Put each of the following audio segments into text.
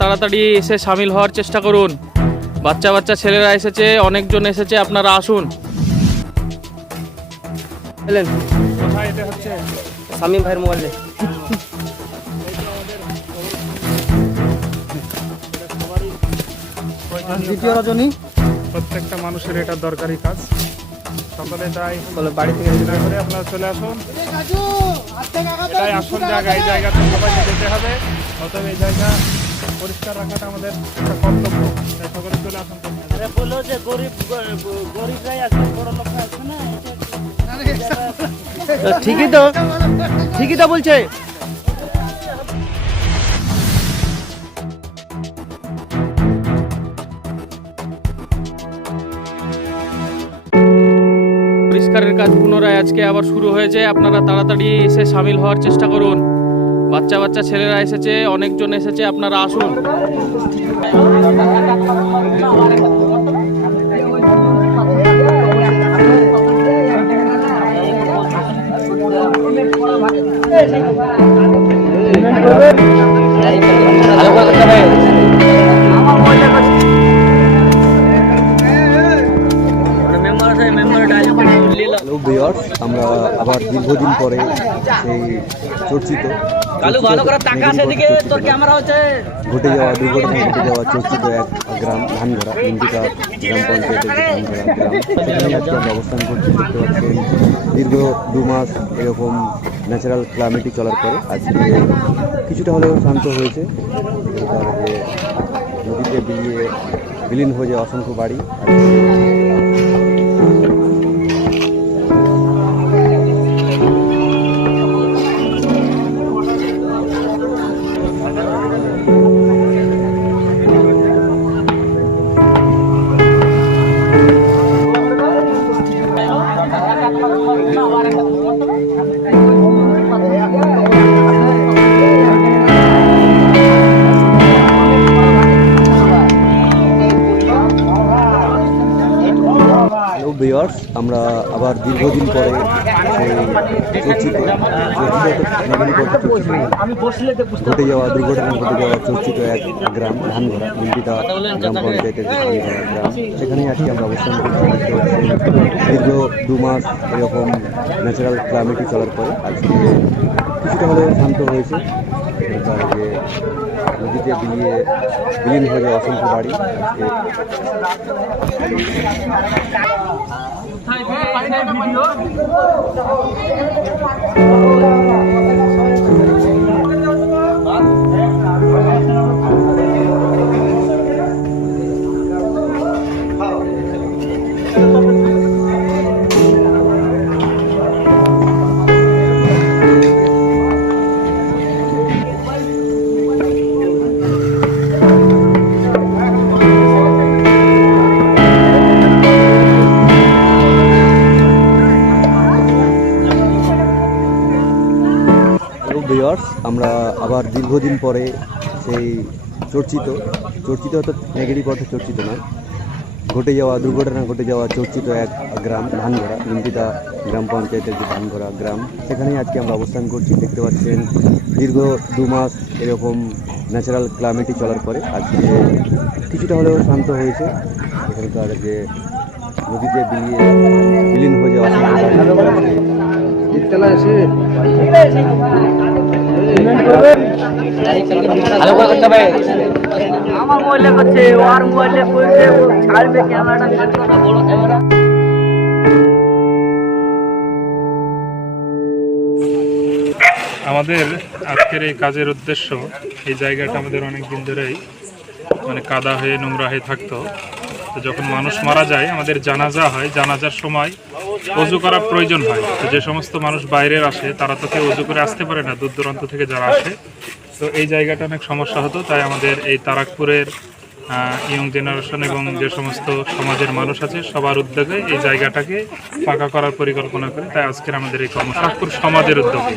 তাড়াতাড়ি এসে সামিল হওয়ার চেষ্টা করুন। বাচ্চা বাচ্চা ছেলেরা এসেছে অনেকজন এসেছে আপনারা আসুন। এলেন। শামীম ভাইয়ের মোবাইলে দ্বিতীয় রজনী। প্রত্যেকটা মানুষের এটা দরকারি কাজ। সকলে তাই বলে বাড়ি থেকে করে আপনারা চলে আসুন। এটাই আসল জায়গা। এই জায়গাতে সবাইকে যেতে হবে। অতএব এই জায়গা পরিষ্কার রাখাটা আমাদের একটা কর্তব্য। তাই সকলে চলে আসুন। বলল যে গরিব গরিবরাই আছে বড় লোক আছে না? ঠিকই তো ঠিকই তো বলছে। পরিষ্কারের কাজ পুনরায় আজকে আবার শুরু হয়েছে আপনারা তাড়াতাড়ি এসে সামিল হওয়ার চেষ্টা করুন। বাচ্চা বাচ্চা ছেলেরা এসেছে অনেকজন এসেছে আপনারা আসুন। হ্যালো ভিওর্স আমরা আবার দীর্ঘদিন পরে সেই চর্চিত ঘটে যাওয়া দুর্ঘটনা ঘটে যাওয়া চর্চিত এক গ্রাম ধানগড়া ইন্দিকা গ্রাম পঞ্চায়েতের গ্রাম সেখানে আজকে আমরা অবস্থান করছি দেখতে পাচ্ছেন দীর্ঘ দু মাস এরকম ন্যাচারাল ক্লাইমেটই চলার পরে আজকে কিছুটা হলেও শান্ত হয়েছে। নদীতে বিলিয়ে বিলীন হয়ে যায় অসংখ্য বাড়ি হ্যালো ভিওর্স আমরা আবার দীর্ঘদিন পরে ঘটে যাওয়া দুর্ঘটনা ঘটে যাওয়া চর্চিত এক গ্রাম ধানগড়া বিন্দিতা গ্রাম পঞ্চায়েতের গ্রাম সেখানেই আজকে আমরা অবস্থান করছি। দীর্ঘ দু মাস এরকম ন্যাচারাল ক্লাইমেটই চলার পরে আজকে কিছুটা হলেও শান্ত হয়েছে। যে নদীতে বিলিয়ে বিলীন হয়ে যায় অসংখ্য বাড়ি আজকে। ভিওর্স আমরা আবার দীর্ঘদিন পরে সেই চর্চিত চর্চিত হয়তো নেগেটিভ অর্থে চর্চিত নয় ঘটে যাওয়া দুর্ঘটনা ঘটে যাওয়া চর্চিত এক গ্রাম ধানগড়া লিম্পিতা গ্রাম পঞ্চায়েতের যে ধানগড়া গ্রাম সেখানেই আজকে আমরা অবস্থান করছি। দেখতে পাচ্ছেন দীর্ঘ দু মাস এরকম ন্যাচারাল ক্লাইমেটই চলার পরে আজকে কিছুটা হলেও শান্ত হয়েছে। এখানকার যে নদীতে বিলিয়ে বিলীন হয়ে যাওয়া অসংখ্য বাড়ি। আমার মোবাইলে করছে ওর মোবাইলে করছে ও ছাড়বে ক্যামেরাটা বড় ক্যামেরা আমাদের আজকের এই কাজের উদ্দেশ্য এই জায়গাটা আমাদের অনেক দিন ধরেই মানে কাদা হয়ে নোংরা হয়ে থাকতো তো যখন মানুষ মারা যায়, আমাদের জানাজা হয়, জানাজার সময় অজু করার প্রয়োজন হয়। তো যে সমস্ত মানুষ বাইরের আসে, তারা তো কেউ অজু করে আসতে পারে না দূর দূরান্ত থেকে যারা আসে। তো এই জায়গাটা অনেক সমস্যা হতো, তাই আমাদের এই তারাকপুরের ইয়ং জেনারেশন এবং যে সমস্ত সমাজের মানুষ আছে, সবার উদ্যোগে এই জায়গাটাকে পাকা করার পরিকল্পনা করে তাই আজকের আমাদের এই কর্মশাকুর সমাজের উদ্যোগে।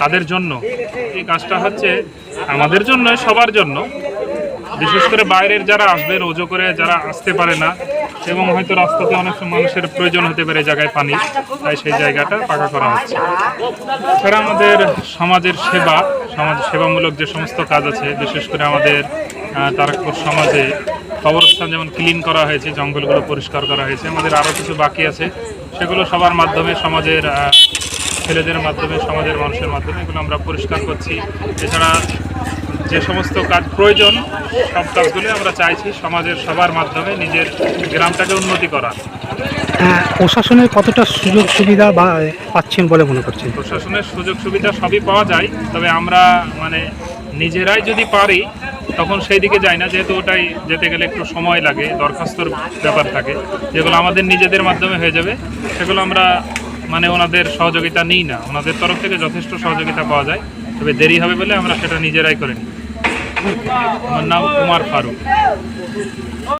তাদের জন্য এই কাজটা হচ্ছে আমাদের জন্য সবার জন্য। বিশেষ করে বাইরের যারা আসবেন ওজো করে যারা আসতে পারে না, এবং হয়তো রাস্তাতে অনেক মানুষের প্রয়োজন হতে পারে জায়গায় পানি, তাই সেই জায়গাটা পাকা করা হচ্ছে। এছাড়া আমাদের সমাজের সেবা, সমাজ সেবামূলক যে সমস্ত কাজ আছে, বিশেষ করে আমাদের তারকপুর সমাজে কবরস্থান যেমন ক্লিন করা হয়েছে, জঙ্গলগুলো পরিষ্কার করা হয়েছে, আমাদের আরও কিছু বাকি আছে, সেগুলো সবার মাধ্যমে সমাজের ছেলেদের মাধ্যমে, সমাজের মানুষের মাধ্যমে এগুলো আমরা পরিষ্কার করছি। এছাড়া যে সমস্ত কাজ প্রয়োজন সব কাজগুলো আমরা চাইছি সমাজের সবার মাধ্যমে নিজের গ্রামটাকে উন্নতি করা হ্যাঁ, প্রশাসনের কতটা সুযোগ সুবিধা বা পাচ্ছেন বলে মনে করছেন? প্রশাসনের সুযোগ সুবিধা সবই পাওয়া যায় তবে আমরা মানে নিজেরাই যদি পারি তখন সেই দিকে যাই না যেহেতু ওটাই যেতে গেলে একটু সময় লাগে দরখাস্তর ব্যাপার থাকে যেগুলো আমাদের নিজেদের মাধ্যমে হয়ে যাবে সেগুলো আমরা মানে ওনাদের সহযোগিতা নিই না। ওনাদের তরফ থেকে যথেষ্ট সহযোগিতা পাওয়া যায় তবে দেরি হবে বলে আমরা সেটা নিজেরাই করে নিই। નામ કુમાર ફારૂક.